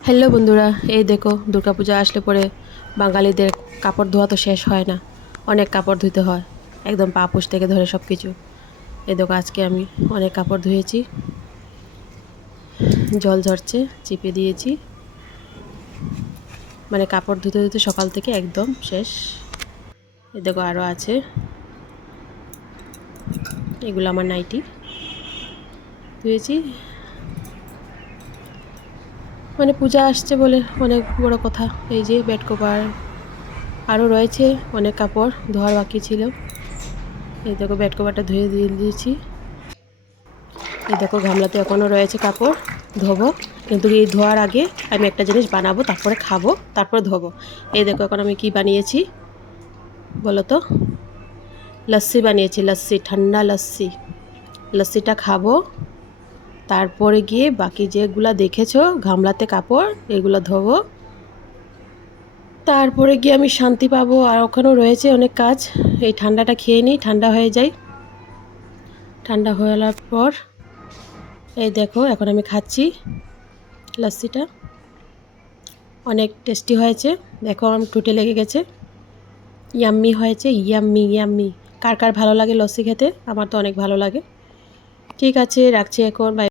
Hello বন্ধুরা, এই দেখো, দুর্গাপূজা আসলে পরে বাঙালিদের কাপড় ধোয়া তো শেষ হয় না। অনেক কাপড় ধুতে হয়, একদম পাপুষ থেকে ধরে সব কিছু এই দেখো, আজকে আমি অনেক কাপড় ধুয়েছি। জল ঝরছে, চিপে দিয়েছি। মানে কাপড় ধুতে ধুতে সকাল থেকে একদম শেষ। এ দেখো আরও আছে। এগুলো আমার নাইটি। ধুয়েছি। মানে পূজা আসছে বলে অনেক বড় কথা। এই যে বেড কভার আরও রয়েছে, অনেক কাপড় ধোয়ার বাকি ছিল। এই দেখো বেড কভারটা ধুয়ে দিয়ে দিয়েছি। এই দেখো গামলাতে এখনও রয়েছে কাপড়, ধোবো। কিন্তু এই ধোয়ার আগে আমি একটা জিনিস বানাবো, তারপরে খাব, তারপরে ধোবো। এই দেখো এখন আমি কি বানিয়েছি, বলো তো? লস্যি বানিয়েছি, লস্যি, ঠান্ডা লস্যি। লস্যিটা খাব। তারপরে গিয়ে বাকি যেগুলো দেখেছ, গামলাতে কাপড়, এগুলো ধোবো। তারপরে গিয়ে আমি শান্তি পাবো, আর ওখানেও রয়েছে অনেক কাজ। এই ঠান্ডাটা খেয়ে নিই, ঠান্ডা হয়ে যায়। ঠান্ডা হয়ে যাওয়ার পর, এই দেখো, এখন আমি খাচ্ছি লস্যিটা অনেক টেস্টি হয়েছে। দেখো, আমার টুটে লেগে গেছে। ইয়াম্মি হয়েছে, ইয়াম্মি ইয়াম্মি। কার কার ভালো লাগে লস্যি খেতে? আমার তো অনেক ভালো লাগে। ঠিক আছে, রাখছি এখন